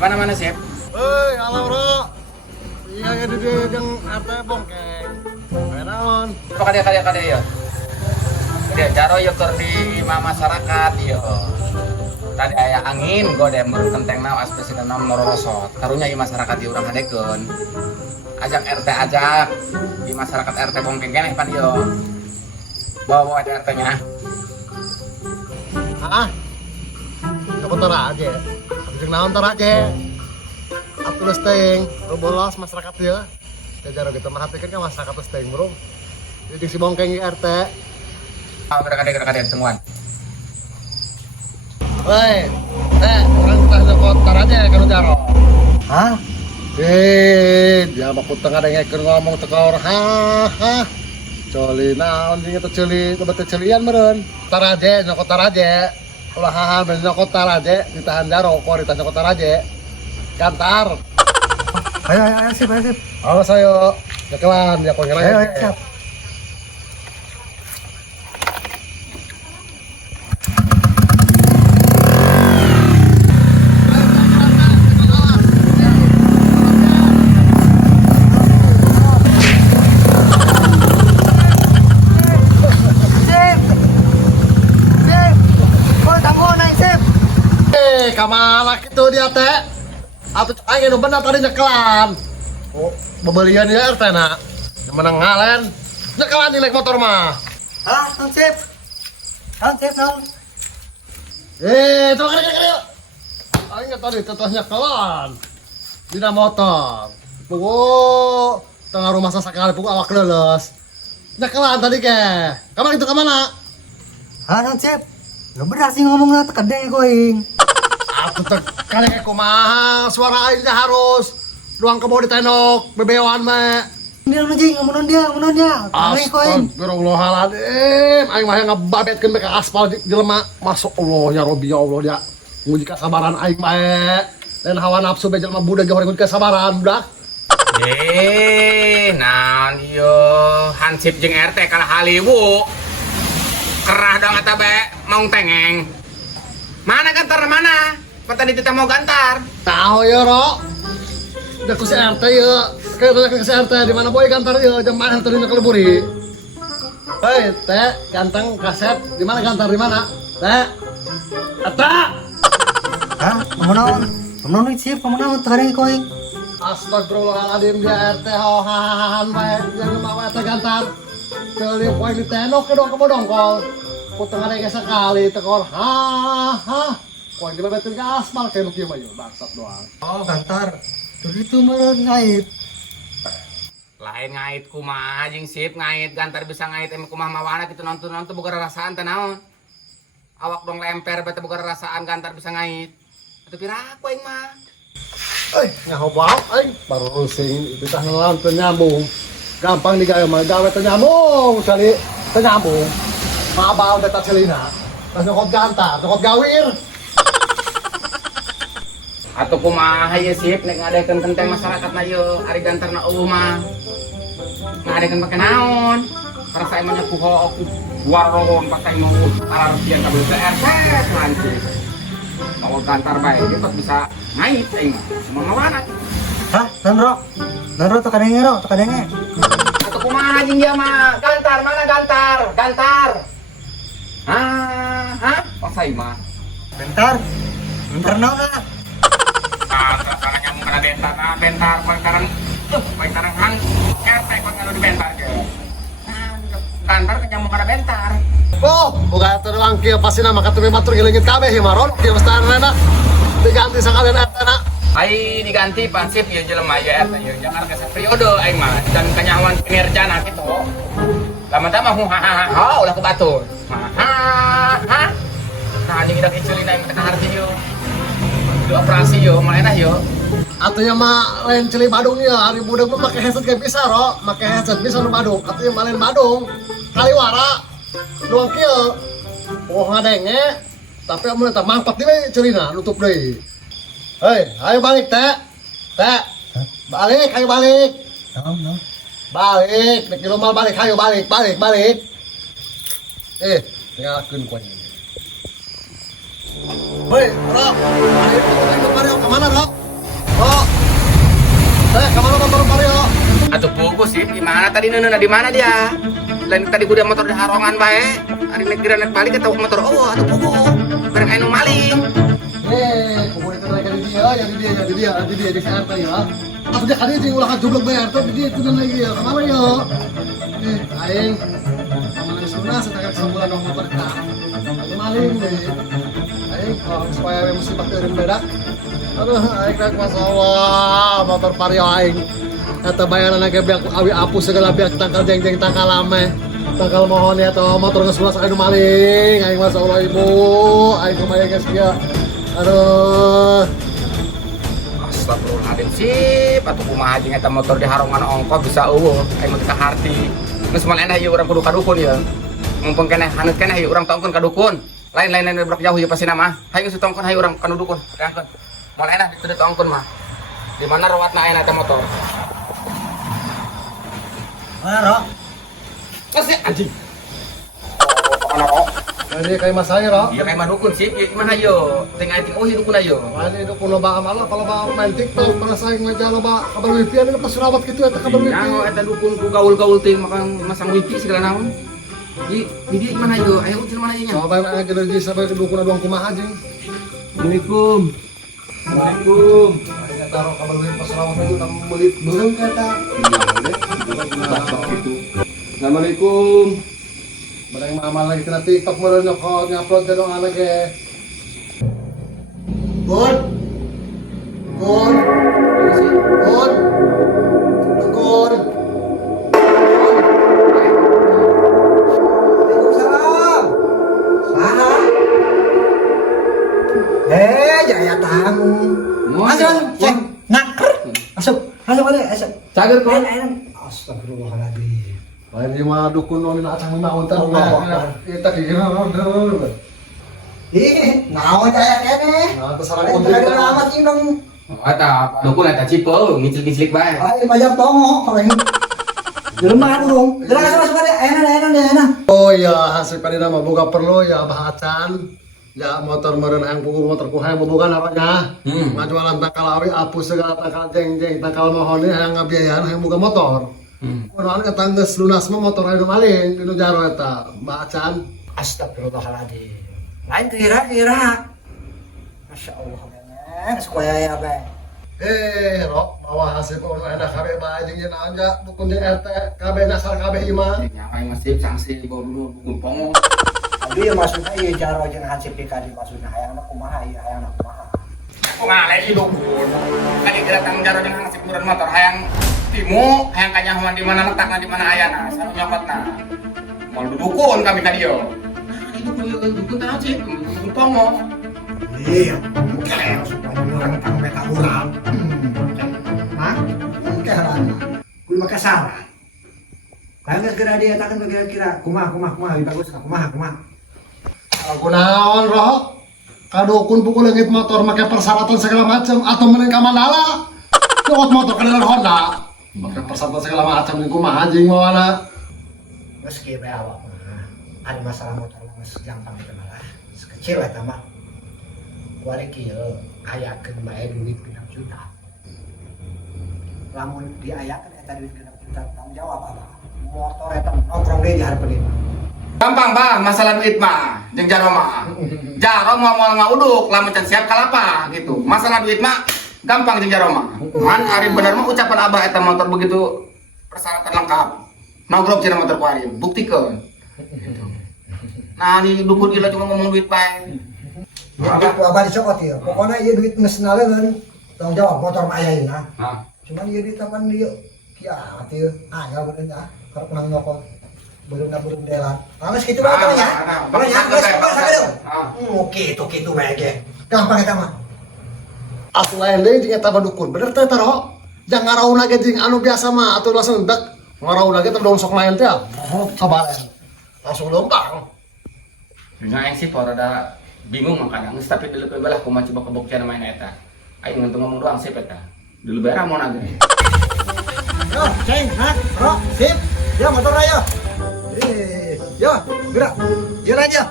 mana Sip? Hei, halo bro. Iya ya di yang RT bongkeng. Kayak naon? Apa kada ya? Dia caro yuk tur di masyarakat yo. Tadi aya angin gode meureun kenteng naon aspesina naon mororosot. Karunya ieu masyarakat di urang hadekeun. Ajak RT ajak di masyarakat RT bongkeng keneh pan yo. Bawa aja RT-nya. Ah. Aku tar aja. Abis naon tar aja. Atuh teuing, bolos masyarakat ya. Jajar gitu merhatikan kan masyarakat teuing, bro. Jadi si bongkeng RT. Ah, kada temuan. Hei, orang kita nyokot tar aja kan jaro. Hah? Dia baku tengah dengekeun ngomong tekor. Ha. Coli naon jeung eta ceuli, coba teh ceulian meureun. Tar aja, nyokot tar aja. Ulah haha bener nyokot tar aja, ditahan jaro, kok ditahan nyokot tar aja. Kantar. Ayo, sip. Awas ayo. Jakelan, ya kok ngelain. Ayo, siap. Kamana gitu dia teh? Atuh aing nu bener tadi nyekelan. Oh, bebelian ya RT na. Yang menang ngalen. Nyekelan di naik motor mah. Hah, non sip. Non. Coba kere. Aing tadi teteh nyekelan. Dina motor. Pugu tengah rumah sekali pugu awak leuleus. Nyekelan tadi ke. Kamana itu kamana? Hah, non sip. Lu bener sih ngomongnya tekadeng going. Aku kali kumaha suara aingnya harus ruang kebo ditenok bebewan mah. Dia anjing ngomong dia. Aneh koing. Astagfirullahaladzim. Aing mah ngebabetkeun ke aspal jelema. Masya ya Robi ya Allah dia. Nguji kasabaran aing mah. Dan hawa nafsu be jelema budak ge horeng kasabaran budak. Naon yo Hansip jeung RT kalah haliwu. Kerah dong eta be maung tengeng. Mana gantar mana? Tadi kita mau gantar. Tahu ya, Ro. Udah ku si RT ya. Kayak ke si RT di mana boy gantar ya jam mana tadi nak leburi. Hei, Teh, ganteng kaset. Di mana gantar di mana? Teh. Eta. Hah, ngomong sip, ngomong tekadeng koing. Astagfirullahaladzim dia RT hahahan bae jangan mau eta gantar. Ceuli poe ditenok ke dong dongkol. Puteng ada sekali tekor. Ha. Poe dibebetin ke aspal kayak nu kieu mah bangsat doang. Oh, gantar. Begitu meureun ngait. Lain ngait kumaha jeung Sip ngait gantar bisa ngait emang kumaha mawana kitu nonton boga rasaan teh naon. Awak dong lemper bete boga rasaan gantar bisa ngait. Atuh piraku aing mah. Ngahobak aing baru rusing bisa ngelan teu nyambung. Gampang digawe mah gawe teu nyambung sekali teu nyambung. Mabal teh ta celina. Tas nyokot gantar, nyokot gawir. Atuh kumaha ye Sip nek ngadekeun kenteng masyarakat na yeuh ari gantarna eueuh mah. Ngadekeun pake naon? Karasa emang nya kuho warung pakai nu arartian kabel RT lanjut. Mau gantar bae dia bisa ngait aing mah. Cuma mawana. Hah, non tekadeng. Atuh kumaha jeung dia mah? Gantar mana gantar? Hah? Pasai mah. Bentar naon na? Karena nyambung kana bentar pantaran hang RT kok nganu di bentar ge. Gantar nyambung kana bentar. Oh, boga teu doang kieu pasti nama katume batur ngelingit kabeh ieu mah ron kieu lestarenna. Diganti sakalian RT-na. Ai diganti pansip ieu jelema ieu RT ieu jangan ke periode aing mah dan kanyawan kinerjana kitu. Lamun teh mah ha ulah ke batur. Ha. Nah anjing idak iceulin aing teh kaharti ieu. Itu operasi yo, mana yo? Atunya mah lain celi Badung ya, hari budak mah make headset kayak bisa ro, make headset bisa nu Badung. Atunya mah lain Badung, kaliwara, doang kieu. Oh ngadenge, tapi amun eta mangpat deui celina nutup deui. Hei, ayo balik teh. Balik, ayo balik. Naon. Balik, nek lu mal balik, ayo balik. Tinggalkeun ku anjing. Hei, Ro. Balik kemana, Ro? Sip, gimana tadi Nuna? Di mana dia? Lain tadi gua motor di harongan bae. Ari naik balik ketemu motor atau pugu. Bareng anu maling. Kumpul itu naik jadi dia di sana ya. Aku dia kali ini ulah jublok bayar tuh dia itu lagi ya. Kemana ya? Aing kemana sana setelah sebulan motor kita. Maling deh. Aing supaya mesti pakai bedak. Aduh, aing rek masalah motor vario aing. Eta bayaran lagi biak awi apus segala biak tangkal jeng tangkal lame. Tangkal mohon ya toh motor geus ulas anu maling. Aing masalah ibu, aing kumaha geus dia. Aduh. Astagfirullahaladzim sip, atuh kumaha jeung eta motor di harongan ongkos bisa eueuh, aing mah saharti. Geus moal endah ieu urang kudu ka dukun ya. Mumpung keneh haneut keneh ieu urang tongkeun ka dukun. Lain berak jauh ieu pasina mah. Hayu geus tongkeun hayu urang ka dukun. Reangkeun. Moal endah ditu tongkeun mah. Di mana rawatna aya eta motor? Mana Rok? Kasih anjing. Mana Rok? Ini kayak masanya Ro. Iya kayak dukun sih, ieu gimana yo? Ting aing oh dukun ayo. Ini itu loba amal kalau bawa main TikTok pada saing ngaja loba kabar wifi ini pas rawat gitu eta kabar wifi. Nang eta dukun ku gaul-gaul ting makan masang wifi segala naon. Di dia gimana yo? Ayo ucil mana ieu nya? Coba yang aja dari sampai ke dukun doang kumaha jeung. Assalamualaikum. Waalaikumsalam. Aya taruh kabar wifi pas rawat itu tam beulit beung eta. Assalamualaikum. Bareng amal lagi kena TikTok meureun nyokot ngupload ke dong anak ge. Gun. Gun. Gun. Gun. Waalaikumsalam. Saha? Jaya tamu. Masuk, cek. Naker. Masuk ada. Cager kok. Astagfirullahaladzim. Lain di mah dukun nu mina acang mah untar kita kira order. Ih, naon aya keneh? Nah, terserah Ada konten. amat sih dong. Eta dukun eta cipe ngicil-ngicilik bae. Ay, pajak tongo kalau ini. Jelema dong. Jelas masuk ada enak. Oh iya, hasil padina mah boga perlu ya bahacan. Ya motor meureun hayang pugu motor ku hayang bobogan aranya. Majualan takal awi apus segala takal jeng takal mohon hayang ngabiayaan hayang boga motor. Kunaon eta geus lunas mah motor anu maling dinu jaro eta bahacan. Astagfirullahaladzim. Lain kira. Masya Allah, men. Supaya ya, be. Rok bawa hasil pun ada kabeh bae jeung naon ja dukun jeung RT kabeh nasar kabeh ieu mah. Nya aing masih sanksi bawa dulu dukun pongo. Aduh ya maksudnya iya jaro jeung hansip dikadi maksudnya hayangna kumaha ieu hayangna kumaha. Aku ngalih dukun. Kan ieu datang jaro jeung ngasih kuburan motor hayang timu, hayang kanyahoan di mana letakna di mana ayana, sareng nyokotna. Moal dukun kami ka dieu. Dukun teh sih, dukun pongo. Iya, keleo supaya orang tang meta urang. Hah? Keleo. Kudu make saran. Kayak segera dia takkan kira-kira kumaha lebih bagus kumaha. Aku naon Rok? Kadukun pukul leungit motor make persyaratan segala macam atau mending ka Mandala. Nyokot motor ka dalam Honda. Make persyaratan segala macam jeung kumaha jeung mawana. Meski bae awak mah ada masalah motor geus gampang itu malah. Kecil eta mah. Kuari kieu ayakeun bae duit 6 juta. Lamun diayakeun eta duit 6 juta tanggung jawab apa? Motor eta nongkrong deui di hareupeun mah. Gampang bah masalah duit mah jeung jaro mah. Jaro moal ngauduk lamun can siap kalapa gitu. Masalah duit mah gampang jeung jaro mah. Man ari bener mah ucapan Abah eta motor begitu persyaratan lengkap. Nogrok cenah motor ku ari, buktikeun. Nah di dukun ieu cuma ngomong duit bae. Aku abah dicokot ya. Pokoknya ieu duit geus naleun tanggung jawab motor mah aya ieu. Nah, Cuman ieu duit tapan ieu kiamat ieu. Aya bener ya. Karep nang nyokot. Beurang delat. Geus kitu bae tanya. Kalau nya geus sakeudeung. Kitu bae ge. Gampang eta mah. Asuh lain deui jeung eta dukun. Bener teh eta Rok. Jang ngarauna ge jeung anu biasa mah atuh langsung dek. Ngarauna ge teh dongsok lain teh. Sabalen. Langsung lempang. nya aing sih rada bingung makanya geus tapi dulu belah kumaha coba kebuktian main eta. Aing ngantung ngomong doang sip eta. Dulu bae ramon aja. Yo, ceng, ha? Bro, sip. Ya motor ayo. Yo, gerak. Jalan aja.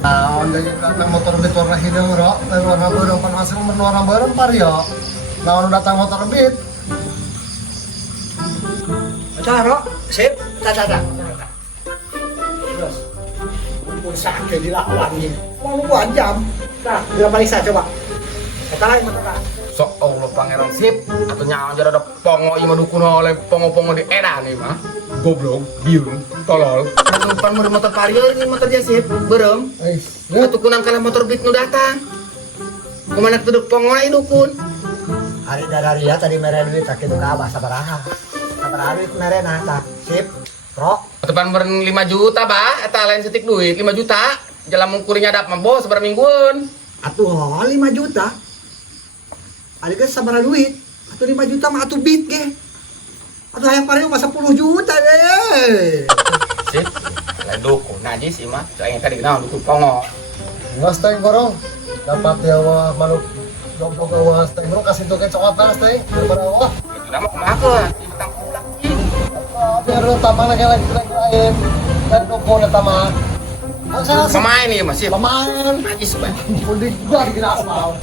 Nah, onda datang motor betor hideung Rok. Warna beurang pan hasil warna bareng par ya. Nah, datang motor beat. Acara, sip, caca. Terus, kumpul sakit dilawan ini. Mau 2 jam. Nah, bila Marisa coba. Kata lain mata. Sok Allah pangeran sip atau nyawa jadi ada pongo ima dukun oleh pongo-pongo di edan nih mah goblok biung tolol numpang mau motor parieur ini motor sip berem atau kunang kalah motor beat nu datang kemana duduk pongo ini dukun Hari dari ya tadi mere duit tak itu ka bahasa baraha. Sabaraha duit mere nah tak. Sip. Rok. depan beren 5 juta bah eta lain setik duit 5 juta jalan mengkurinya dap mah bos seberapa mingguan Atuh 5 juta. Ada kan sabaraha duit. Atuh 5 juta mah atuh beat ge. Atuh hayang pariu mah 10 juta deh. sip lain dukun najis sih mah soalnya tadi kenal dukun pongo Ngas teh gorong. Dapat ya wah manuk jog-jog awas teh bro kasih toke coklat panas teh. Daripada wah. itu nama kumaha lah tentang pulang sih Biar lu tamang lagi lain. Dan dukun eta mah. Asa pemain nih masih pemain. najis bah Punding gua dikira aspal.